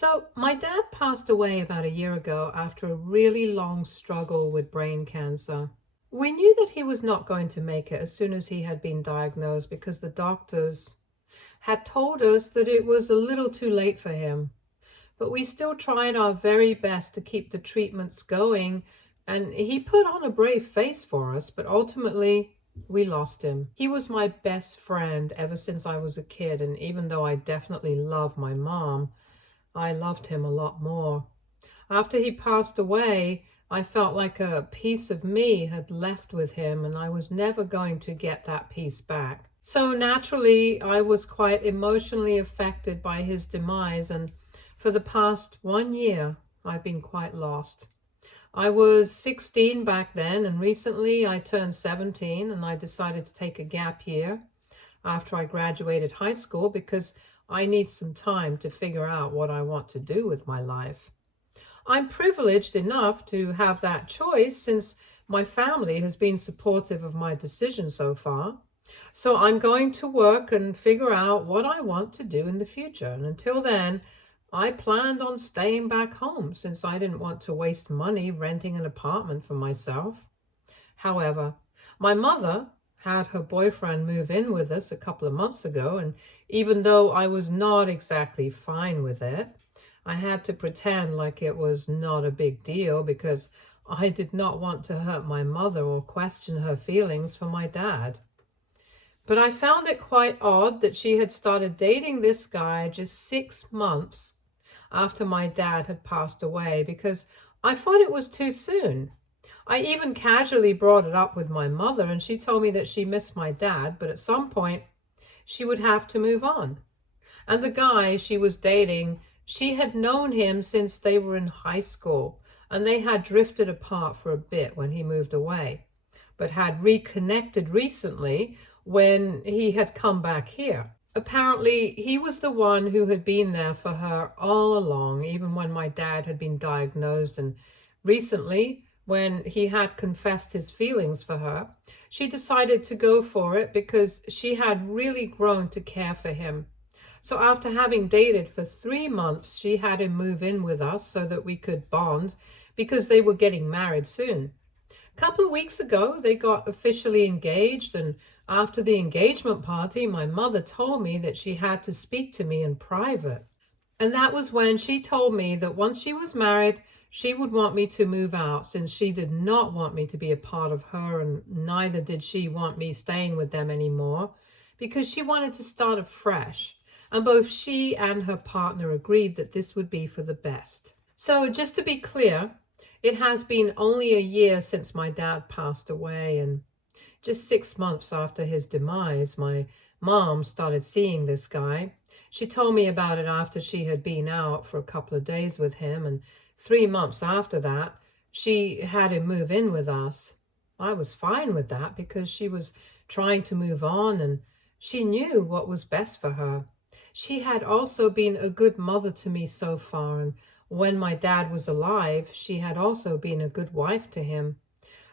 So, my dad passed away about a year ago after a really long struggle with brain cancer. We knew that he was not going to make it as soon as he had been diagnosed because the doctors had told us that it was a little too late for him. But we still tried our very best to keep the treatments going, and he put on a brave face for us, but ultimately we lost him. He was my best friend ever since I was a kid, and even though I definitely love my mom, I loved him a lot more. After he passed away, I felt like a piece of me had left with him, and I was never going to get that piece back. So naturally, I was quite emotionally affected by his demise, and for the past 1 year, I've been quite lost. I was 16 back then, and recently I turned 17, and I decided to take a gap year after I graduated high school because I need some time to figure out what I want to do with my life. I'm privileged enough to have that choice since my family has been supportive of my decision so far. So I'm going to work and figure out what I want to do in the future. And until then, I planned on staying back home since I didn't want to waste money renting an apartment for myself. However, my mother had her boyfriend move in with us a couple of months ago, and even though I was not exactly fine with it, I had to pretend like it was not a big deal because I did not want to hurt my mother or question her feelings for my dad. But I found it quite odd that she had started dating this guy just 6 months after my dad had passed away because I thought it was too soon. I even casually brought it up with my mother, and she told me that she missed my dad, but at some point she would have to move on. And the guy she was dating, she had known him since they were in high school, and they had drifted apart for a bit when he moved away, but had reconnected recently when he had come back here. Apparently, he was the one who had been there for her all along, even when my dad had been diagnosed, and recently, when he had confessed his feelings for her, she decided to go for it because she had really grown to care for him. So after having dated for 3 months, she had him move in with us so that we could bond because they were getting married soon. A couple of weeks ago, they got officially engaged, and after the engagement party, my mother told me that she had to speak to me in private. And that was when she told me that once she was married, she would want me to move out since she did not want me to be a part of her, and neither did she want me staying with them anymore because she wanted to start afresh. And both she and her partner agreed that this would be for the best. So just to be clear, it has been only a year since my dad passed away, and just 6 months after his demise, my mom started seeing this guy. She told me about it after she had been out for a couple of days with him, and 3 months after that, she had him move in with us. I was fine with that because she was trying to move on, and she knew what was best for her. She had also been a good mother to me so far, and when my dad was alive, she had also been a good wife to him.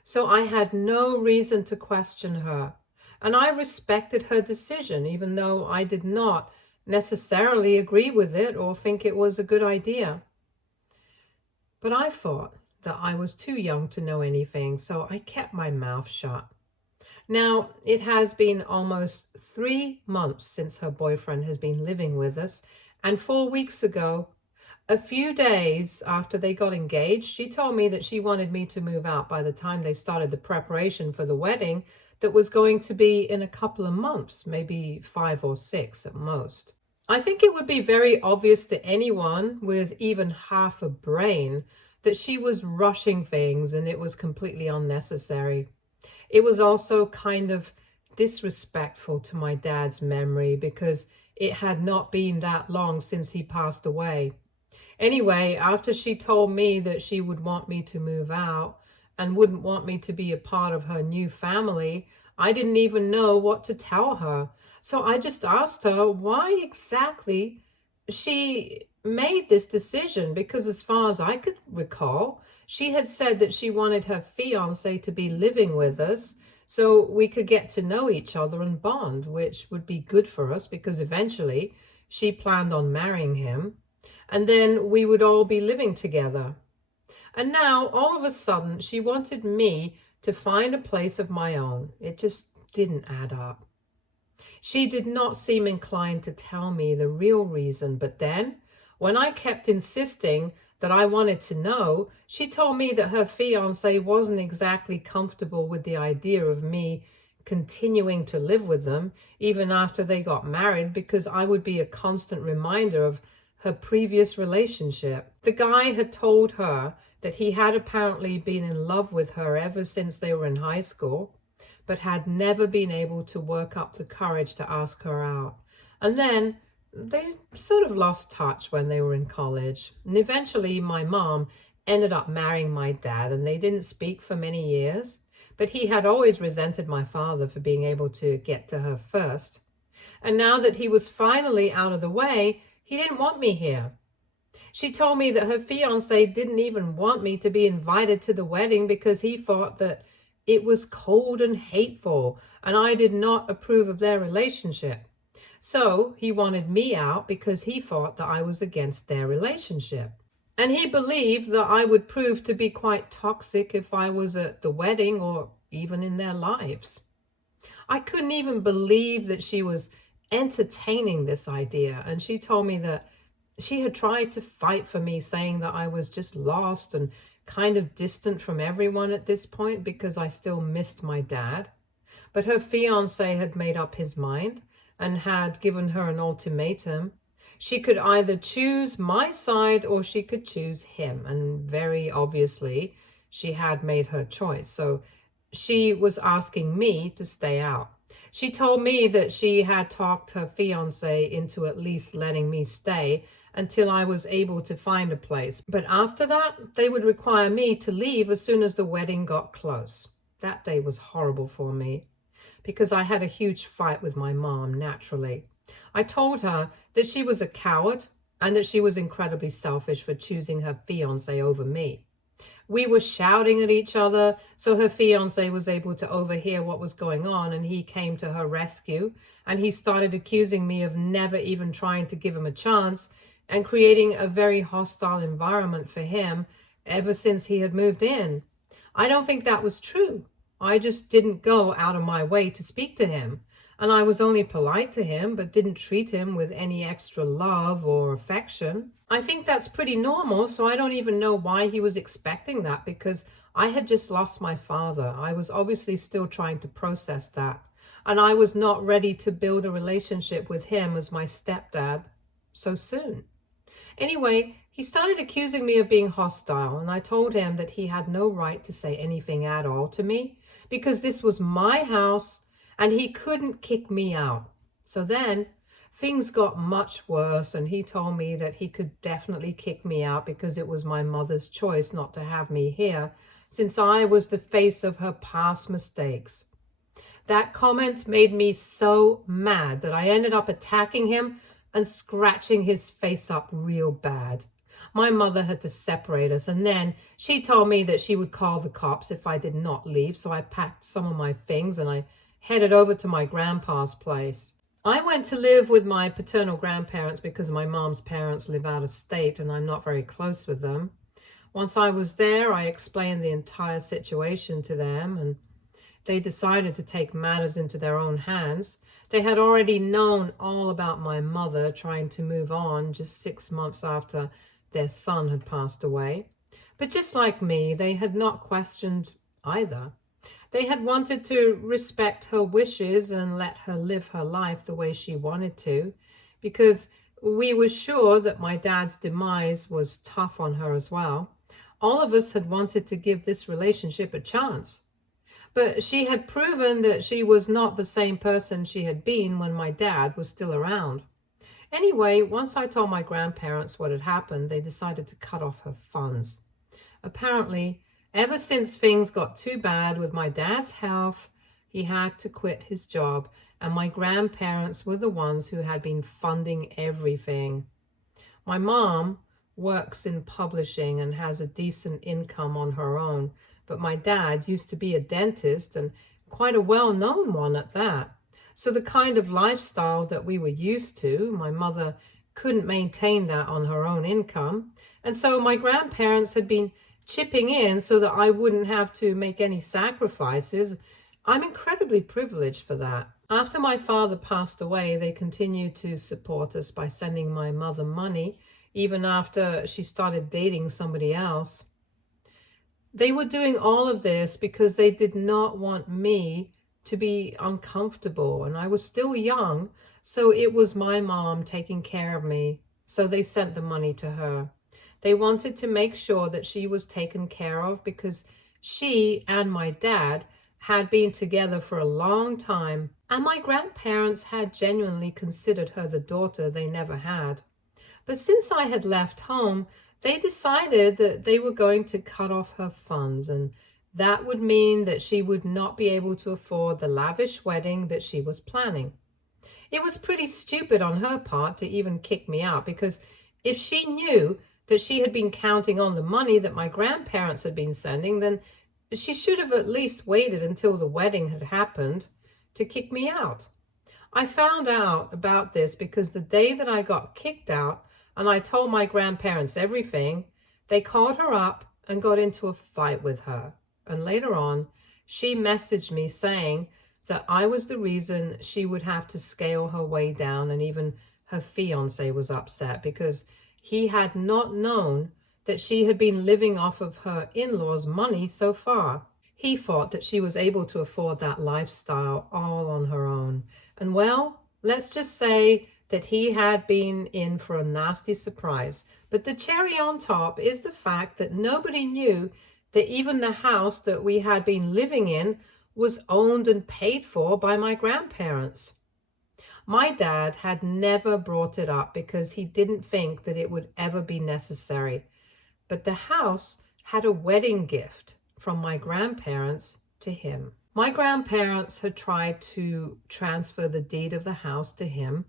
So I had no reason to question her, and I respected her decision, even though I did not necessarily agree with it or think it was a good idea. But I thought that I was too young to know anything, so I kept my mouth shut. Now, it has been almost 3 months since her boyfriend has been living with us, and 4 weeks ago, a few days after they got engaged, she told me that she wanted me to move out by the time they started the preparation for the wedding that was going to be in a couple of months, maybe 5 or 6 at most. I think it would be very obvious to anyone with even half a brain that she was rushing things and it was completely unnecessary. It was also kind of disrespectful to my dad's memory because it had not been that long since he passed away. Anyway, after she told me that she would want me to move out and wouldn't want me to be a part of her new family, I didn't even know what to tell her. So I just asked her why exactly she made this decision, because as far as I could recall, she had said that she wanted her fiance to be living with us so we could get to know each other and bond, which would be good for us because eventually she planned on marrying him. and then we would all be living together. And now, all of a sudden, she wanted me to find a place of my own. It just didn't add up. She did not seem inclined to tell me the real reason, but then, when I kept insisting that I wanted to know, she told me that her fiancé wasn't exactly comfortable with the idea of me continuing to live with them, even after they got married, because I would be a constant reminder of her previous relationship. The guy had told her that he had apparently been in love with her ever since they were in high school, but had never been able to work up the courage to ask her out. And then they sort of lost touch when they were in college. And eventually my mom ended up marrying my dad, and they didn't speak for many years. But he had always resented my father for being able to get to her first. And now that he was finally out of the way, he didn't want me here. She told me that her fiancé didn't even want me to be invited to the wedding because he thought that it was cold and hateful, and I did not approve of their relationship. So he wanted me out because he thought that I was against their relationship. And he believed that I would prove to be quite toxic if I was at the wedding or even in their lives. I couldn't even believe that she was entertaining this idea, and she told me that she had tried to fight for me, saying that I was just lost and kind of distant from everyone at this point because I still missed my dad. But her fiancé had made up his mind and had given her an ultimatum. She could either choose my side or she could choose him. And very obviously, she had made her choice. So she was asking me to stay out. She told me that she had talked her fiancé into at least letting me stay until I was able to find a place. But after that, they would require me to leave as soon as the wedding got close. That day was horrible for me because I had a huge fight with my mom, naturally. I told her that she was a coward and that she was incredibly selfish for choosing her fiancé over me. We were shouting at each other, so her fiancé was able to overhear what was going on, and he came to her rescue, and he started accusing me of never even trying to give him a chance and creating a very hostile environment for him ever since he had moved in. I don't think that was true. I just didn't go out of my way to speak to him, and I was only polite to him, but didn't treat him with any extra love or affection. I think that's pretty normal, so I don't even know why he was expecting that, because I had just lost my father. I was obviously still trying to process that, and I was not ready to build a relationship with him as my stepdad so soon. Anyway, he started accusing me of being hostile, and I told him that he had no right to say anything at all to me because this was my house and he couldn't kick me out. So then things got much worse, and he told me that he could definitely kick me out because it was my mother's choice not to have me here, since I was the face of her past mistakes. That comment made me so mad that I ended up attacking him and scratching his face up real bad. My mother had to separate us, and then she told me that she would call the cops if I did not leave, so I packed some of my things and I headed over to my grandpa's place. I went to live with my paternal grandparents because my mom's parents live out of state and I'm not very close with them. Once I was there, I explained the entire situation to them, and they decided to take matters into their own hands. They had already known all about my mother trying to move on just 6 months after their son had passed away. But just like me, they had not questioned either. They had wanted to respect her wishes and let her live her life the way she wanted to, because we were sure that my dad's demise was tough on her as well. All of us had wanted to give this relationship a chance. But she had proven that she was not the same person she had been when my dad was still around. Anyway, once I told my grandparents what had happened, they decided to cut off her funds. Apparently, ever since things got too bad with my dad's health, he had to quit his job, and my grandparents were the ones who had been funding everything. My mom works in publishing and has a decent income on her own, but my dad used to be a dentist, and quite a well-known one at that. So the kind of lifestyle that we were used to, my mother couldn't maintain that on her own income. And so my grandparents had been chipping in so that I wouldn't have to make any sacrifices. I'm incredibly privileged for that. After my father passed away, they continued to support us by sending my mother money, even after she started dating somebody else. They were doing all of this because they did not want me to be uncomfortable, and I was still young, so it was my mom taking care of me, so they sent the money to her. They wanted to make sure that she was taken care of because she and my dad had been together for a long time, and my grandparents had genuinely considered her the daughter they never had. But since I had left home, they decided that they were going to cut off her funds, and that would mean that she would not be able to afford the lavish wedding that she was planning. It was pretty stupid on her part to even kick me out, because if she knew that she had been counting on the money that my grandparents had been sending, then she should have at least waited until the wedding had happened to kick me out. I found out about this because the day that I got kicked out and I told my grandparents everything, they called her up and got into a fight with her. And later on, she messaged me saying that I was the reason she would have to scale her way down, and even her fiance was upset because he had not known that she had been living off of her in-laws' money so far. He thought that she was able to afford that lifestyle all on her own. And well, let's just say that he had been in for a nasty surprise. But the cherry on top is the fact that nobody knew that even the house that we had been living in was owned and paid for by my grandparents. My dad had never brought it up because he didn't think that it would ever be necessary. But the house had a wedding gift from my grandparents to him. My grandparents had tried to transfer the deed of the house to him,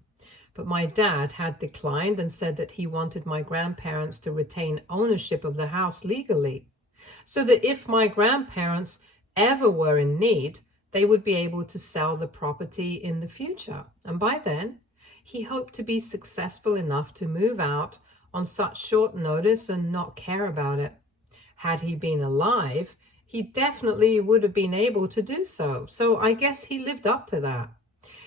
but my dad had declined and said that he wanted my grandparents to retain ownership of the house legally, so that if my grandparents ever were in need, they would be able to sell the property in the future. And by then, he hoped to be successful enough to move out on such short notice and not care about it. Had he been alive, he definitely would have been able to do so. So I guess he lived up to that.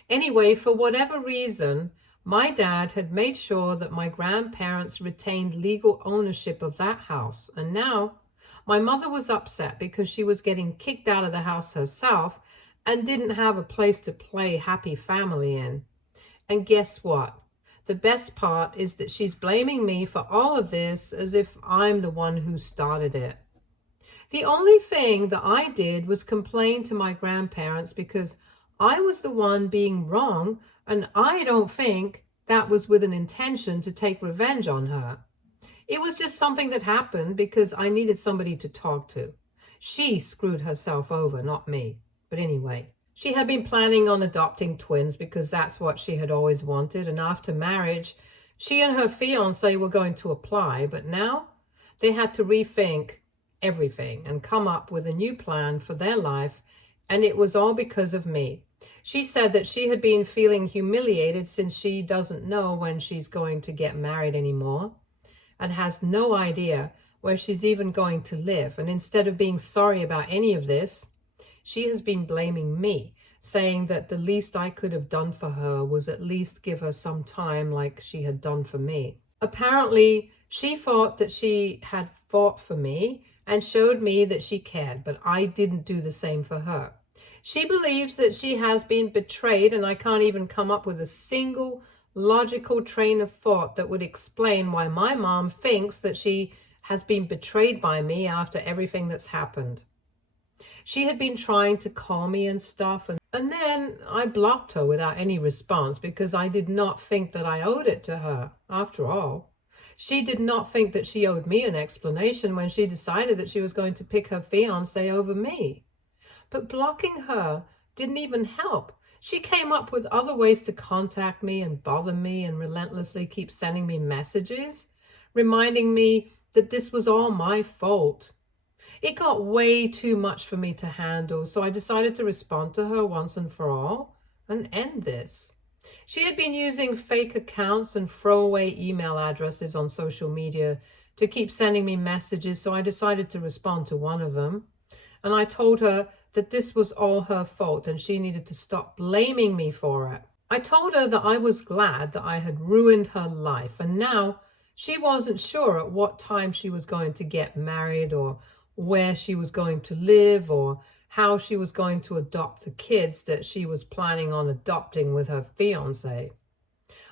Anyway, for whatever reason, my dad had made sure that my grandparents retained legal ownership of that house. And now my mother was upset because she was getting kicked out of the house herself and didn't have a place to play happy family in. And guess what? The best part is that she's blaming me for all of this as if I'm the one who started it. The only thing that I did was complain to my grandparents because I was the one being wrong, and I don't think that was with an intention to take revenge on her. It was just something that happened because I needed somebody to talk to. She screwed herself over, not me. But anyway, she had been planning on adopting twins because that's what she had always wanted, and after marriage, she and her fiance were going to apply, but now they had to rethink everything and come up with a new plan for their life, and it was all because of me. She said that she had been feeling humiliated since she doesn't know when she's going to get married anymore and has no idea where she's even going to live. And instead of being sorry about any of this, she has been blaming me, saying that the least I could have done for her was at least give her some time like she had done for me. Apparently, she thought that she had fought for me and showed me that she cared, but I didn't do the same for her. She believes that she has been betrayed, and I can't even come up with a single logical train of thought that would explain why my mom thinks that she has been betrayed by me after everything that's happened. She had been trying to call me and stuff, and then I blocked her without any response because I did not think that I owed it to her. After all, she did not think that she owed me an explanation when she decided that she was going to pick her fiancé over me. But blocking her didn't even help. She came up with other ways to contact me and bother me and relentlessly keep sending me messages, reminding me that this was all my fault. It got way too much for me to handle, so I decided to respond to her once and for all and end this. She had been using fake accounts and throwaway email addresses on social media to keep sending me messages, so I decided to respond to one of them. And I told her that this was all her fault and she needed to stop blaming me for it. I told her that I was glad that I had ruined her life, and now she wasn't sure at what time she was going to get married, or where she was going to live, or how she was going to adopt the kids that she was planning on adopting with her fiance.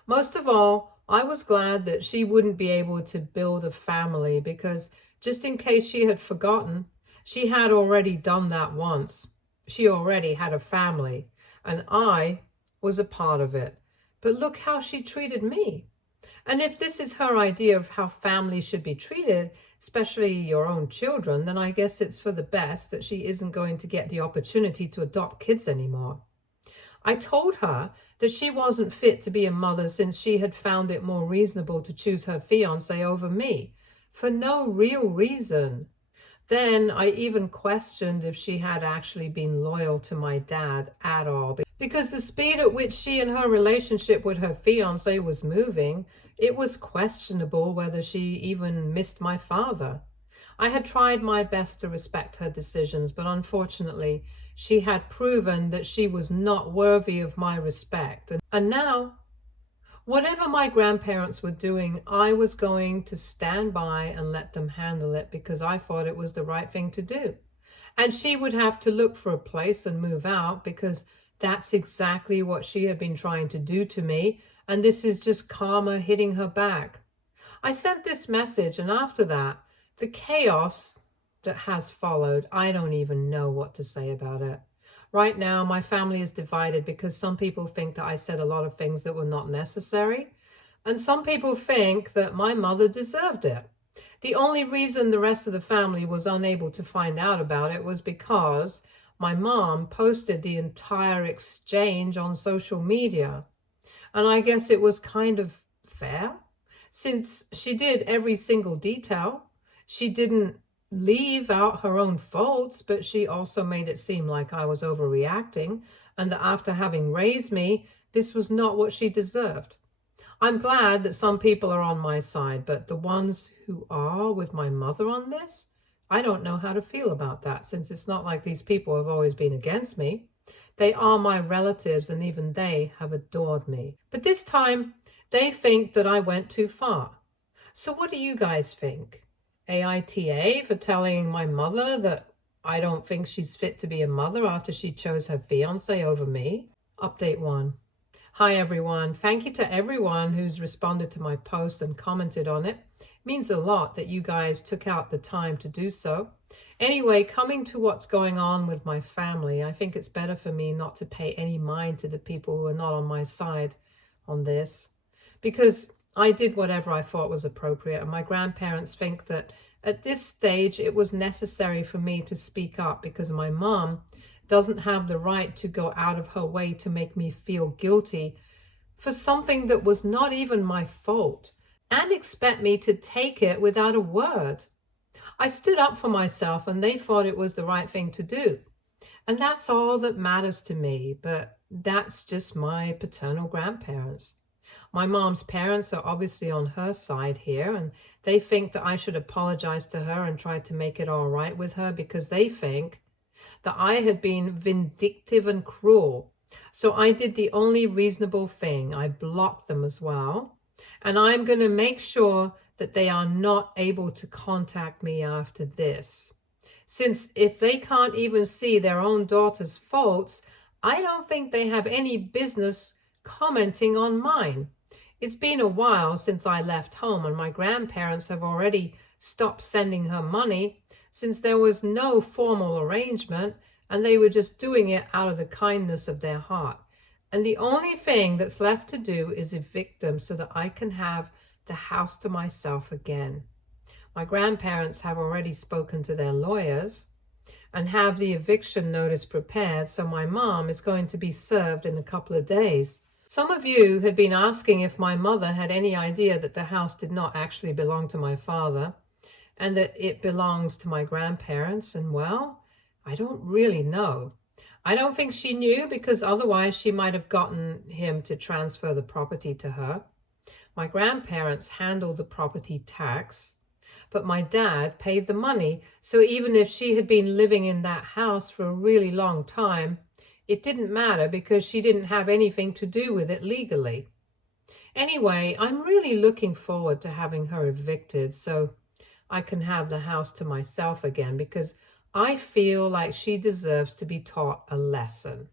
Most of all, I was glad that she wouldn't be able to build a family, because just in case she had forgotten, she had already done that once. She already had a family, and I was a part of it. But look how she treated me. And if this is her idea of how families should be treated, especially your own children, then I guess it's for the best that she isn't going to get the opportunity to adopt kids anymore. I told her that she wasn't fit to be a mother since she had found it more reasonable to choose her fiance over me, for no real reason. Then I even questioned if she had actually been loyal to my dad at all, because the speed at which she and her relationship with her fiance was moving, it was questionable whether she even missed my father. I had tried my best to respect her decisions, but unfortunately, she had proven that she was not worthy of my respect. And now, whatever my grandparents were doing, I was going to stand by and let them handle it, because I thought it was the right thing to do. And she would have to look for a place and move out, because that's exactly what she had been trying to do to me, and this is just karma hitting her back. I sent this message, and after that, the chaos that has followed, I don't even know what to say about it. Right now, my family is divided because some people think that I said a lot of things that were not necessary, and some people think that my mother deserved it. The only reason the rest of the family was unable to find out about it was because my mom posted the entire exchange on social media. And I guess it was kind of fair, since she did every single detail. She didn't leave out her own faults, but she also made it seem like I was overreacting, and that after having raised me, this was not what she deserved. I'm glad that some people are on my side, but the ones who are with my mother on this, I don't know how to feel about that, since it's not like these people have always been against me. They are my relatives, and even they have adored me. But this time, they think that I went too far. So what do you guys think? AITA for telling my mother that I don't think she's fit to be a mother after she chose her fiance over me? Update 1. Hi everyone. Thank you to everyone who's responded to my post and commented on it. It means a lot that you guys took out the time to do so. Anyway, coming to what's going on with my family, I think it's better for me not to pay any mind to the people who are not on my side on this, because I did whatever I thought was appropriate, and my grandparents think that at this stage it was necessary for me to speak up, because my mom doesn't have the right to go out of her way to make me feel guilty for something that was not even my fault, and expect me to take it without a word. I stood up for myself, and they thought it was the right thing to do. And that's all that matters to me, but that's just my paternal grandparents. My mom's parents are obviously on her side here, and they think that I should apologize to her and try to make it all right with her, because they think that I had been vindictive and cruel. So I did the only reasonable thing. I blocked them as well. And I'm going to make sure that they are not able to contact me after this. Since if they can't even see their own daughter's faults, I don't think they have any business commenting on mine. It's been a while since I left home, and my grandparents have already stopped sending her money, since there was no formal arrangement and they were just doing it out of the kindness of their heart. And the only thing that's left to do is evict them so that I can have the house to myself again. My grandparents have already spoken to their lawyers and have the eviction notice prepared, so my mom is going to be served in a couple of days. Some of you had been asking if my mother had any idea that the house did not actually belong to my father, and that it belongs to my grandparents, and well, I don't really know. I don't think she knew, because otherwise she might have gotten him to transfer the property to her. My grandparents handled the property tax, but my dad paid the money. So even if she had been living in that house for a really long time, it didn't matter because she didn't have anything to do with it legally. Anyway, I'm really looking forward to having her evicted so I can have the house to myself again, because I feel like she deserves to be taught a lesson.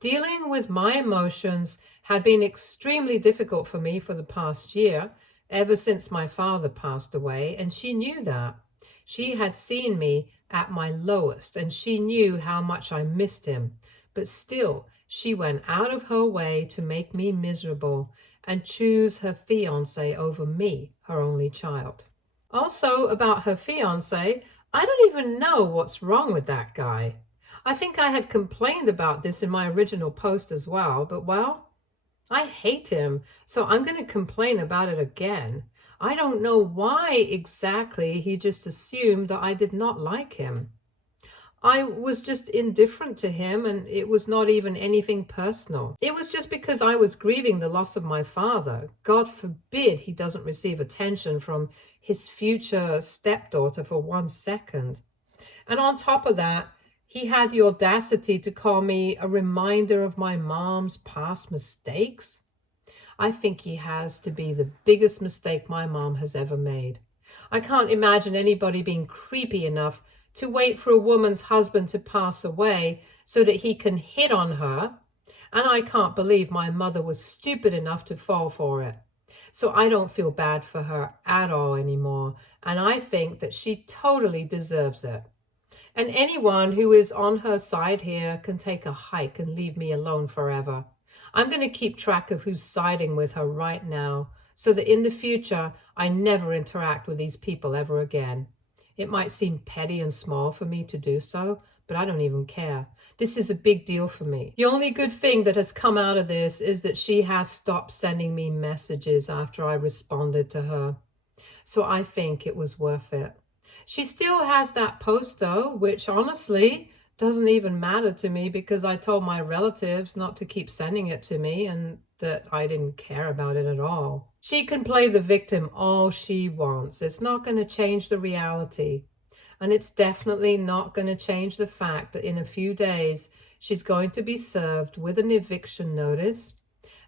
Dealing with my emotions had been extremely difficult for me for the past year, ever since my father passed away, and she knew that. She had seen me at my lowest, and she knew how much I missed him. But still, she went out of her way to make me miserable and choose her fiancé over me, her only child. Also, about her fiancé, I don't even know what's wrong with that guy. I think I had complained about this in my original post as well, but well, I hate him, so I'm going to complain about it again. I don't know why exactly he just assumed that I did not like him. I was just indifferent to him, and it was not even anything personal. It was just because I was grieving the loss of my father. God forbid he doesn't receive attention from his future stepdaughter for 1 second. And on top of that, he had the audacity to call me a reminder of my mom's past mistakes. I think he has to be the biggest mistake my mom has ever made. I can't imagine anybody being creepy enough to wait for a woman's husband to pass away so that he can hit on her. And I can't believe my mother was stupid enough to fall for it. So I don't feel bad for her at all anymore. And I think that she totally deserves it. And anyone who is on her side here can take a hike and leave me alone forever. I'm going to keep track of who's siding with her right now, so that in the future I never interact with these people ever again. It might seem petty and small for me to do so, but I don't even care. This is a big deal for me. The only good thing that has come out of this is that she has stopped sending me messages after I responded to her. So I think it was worth it. She still has that post though, which honestly doesn't even matter to me, because I told my relatives not to keep sending it to me and that I didn't care about it at all. She can play the victim all she wants. It's not going to change the reality. And it's definitely not going to change the fact that in a few days she's going to be served with an eviction notice,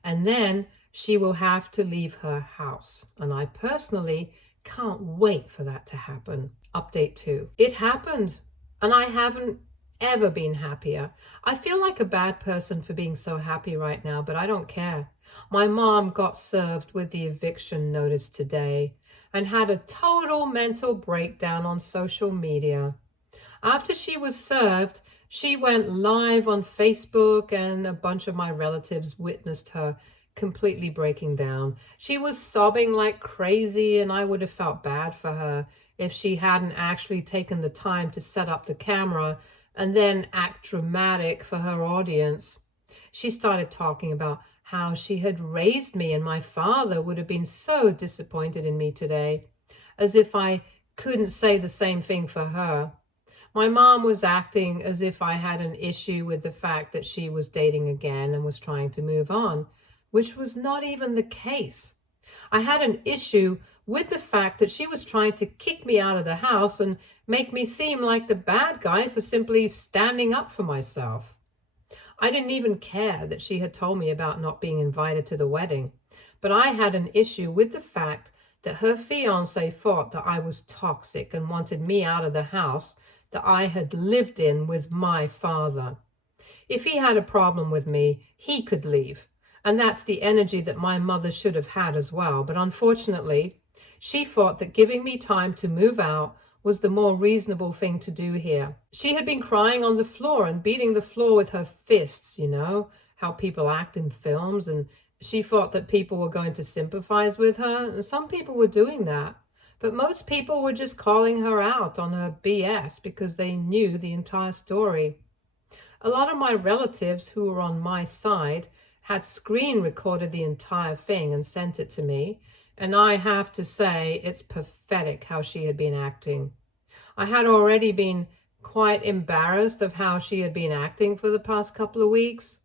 and then she will have to leave her house. And I personally can't wait for that to happen. Update 2. It happened, and I haven't ever been happier. I feel like a bad person for being so happy right now, but I don't care. My mom got served with the eviction notice today and had a total mental breakdown on social media. After she was served, she went live on Facebook, and a bunch of my relatives witnessed her completely breaking down. She was sobbing like crazy, and I would have felt bad for her if she hadn't actually taken the time to set up the camera and then act dramatic for her audience. She started talking about how she had raised me, and my father would have been so disappointed in me today, as if I couldn't say the same thing for her. My mom was acting as if I had an issue with the fact that she was dating again and was trying to move on, which was not even the case. I had an issue with the fact that she was trying to kick me out of the house and make me seem like the bad guy for simply standing up for myself. I didn't even care that she had told me about not being invited to the wedding, but I had an issue with the fact that her fiancé thought that I was toxic and wanted me out of the house that I had lived in with my father. If he had a problem with me, he could leave. And that's the energy that my mother should have had as well. But unfortunately, she thought that giving me time to move out was the more reasonable thing to do here. She had been crying on the floor and beating the floor with her fists, how people act in films, and she thought that people were going to sympathize with her, and some people were doing that. But most people were just calling her out on her BS because they knew the entire story. A lot of my relatives who were on my side had screen recorded the entire thing and sent it to me, and I have to say it's pathetic how she had been acting. I had already been quite embarrassed of how she had been acting for the past couple of weeks.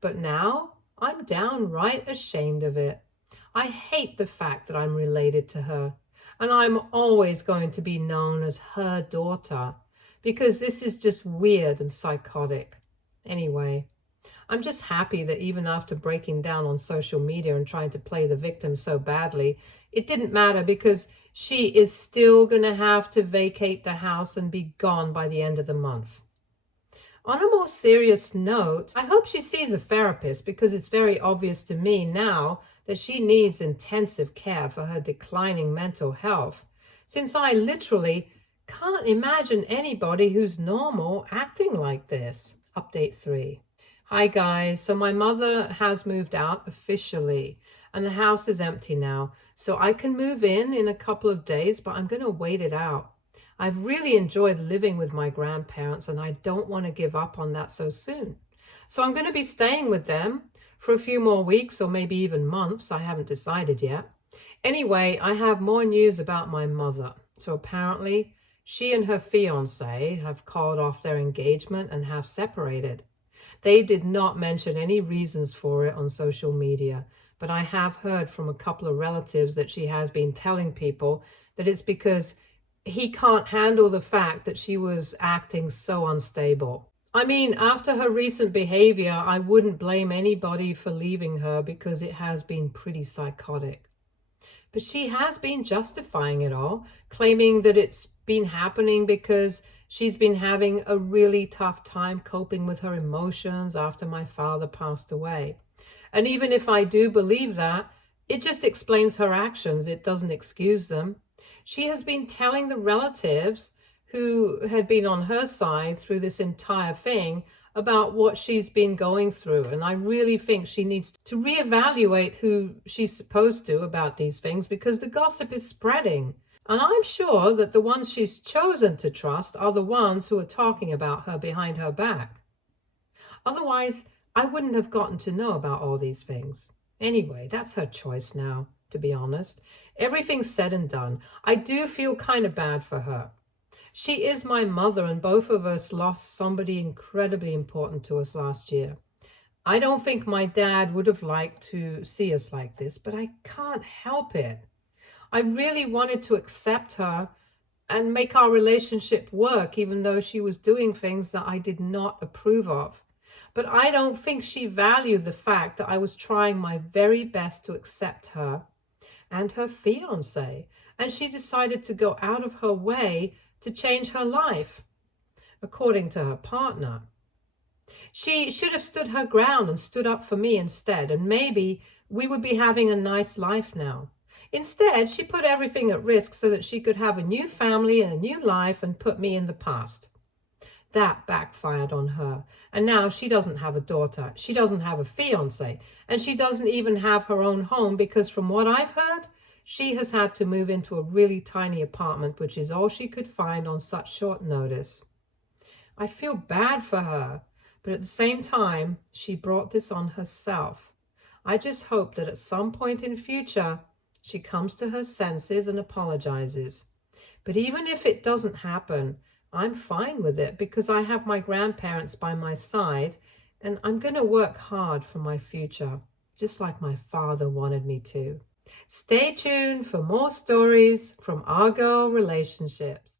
But now I'm downright ashamed of it. I hate the fact that I'm related to her, and I'm always going to be known as her daughter, because this is just weird and psychotic. Anyway, I'm just happy that even after breaking down on social media and trying to play the victim so badly, it didn't matter because she is still going to have to vacate the house and be gone by the end of the month. On a more serious note, I hope she sees a therapist because it's very obvious to me now that she needs intensive care for her declining mental health, since I literally can't imagine anybody who's normal acting like this. Update 3. Hi guys, so my mother has moved out officially and the house is empty now, so I can move in a couple of days, but I'm going to wait it out. I've really enjoyed living with my grandparents and I don't want to give up on that so soon. So I'm going to be staying with them for a few more weeks or maybe even months. I haven't decided yet. Anyway, I have more news about my mother. So apparently she and her fiance have called off their engagement and have separated. They did not mention any reasons for it on social media, but I have heard from a couple of relatives that she has been telling people that it's because he can't handle the fact that she was acting so unstable. I mean, after her recent behavior, I wouldn't blame anybody for leaving her because it has been pretty psychotic. But she has been justifying it all, claiming that it's been happening because she's been having a really tough time coping with her emotions after my father passed away. And even if I do believe that, it just explains her actions. It doesn't excuse them. She has been telling the relatives who had been on her side through this entire thing about what she's been going through. And I really think she needs to reevaluate who she's supposed to about these things because the gossip is spreading. And I'm sure that the ones she's chosen to trust are the ones who are talking about her behind her back. Otherwise, I wouldn't have gotten to know about all these things. Anyway, that's her choice now, to be honest. Everything's said and done. I do feel kind of bad for her. She is my mother, and both of us lost somebody incredibly important to us last year. I don't think my dad would have liked to see us like this, but I can't help it. I really wanted to accept her and make our relationship work, even though she was doing things that I did not approve of. But I don't think she valued the fact that I was trying my very best to accept her and her fiance, and she decided to go out of her way to change her life, according to her partner. She should have stood her ground and stood up for me instead, and maybe we would be having a nice life now. Instead, she put everything at risk so that she could have a new family and a new life and put me in the past. That backfired on her, and now she doesn't have a daughter, she doesn't have a fiance, and she doesn't even have her own home because from what I've heard, she has had to move into a really tiny apartment, which is all she could find on such short notice. I feel bad for her, but at the same time, she brought this on herself. I just hope that at some point in future, she comes to her senses and apologizes. But even if it doesn't happen, I'm fine with it because I have my grandparents by my side and I'm going to work hard for my future, just like my father wanted me to. Stay tuned for more stories from our girl relationships.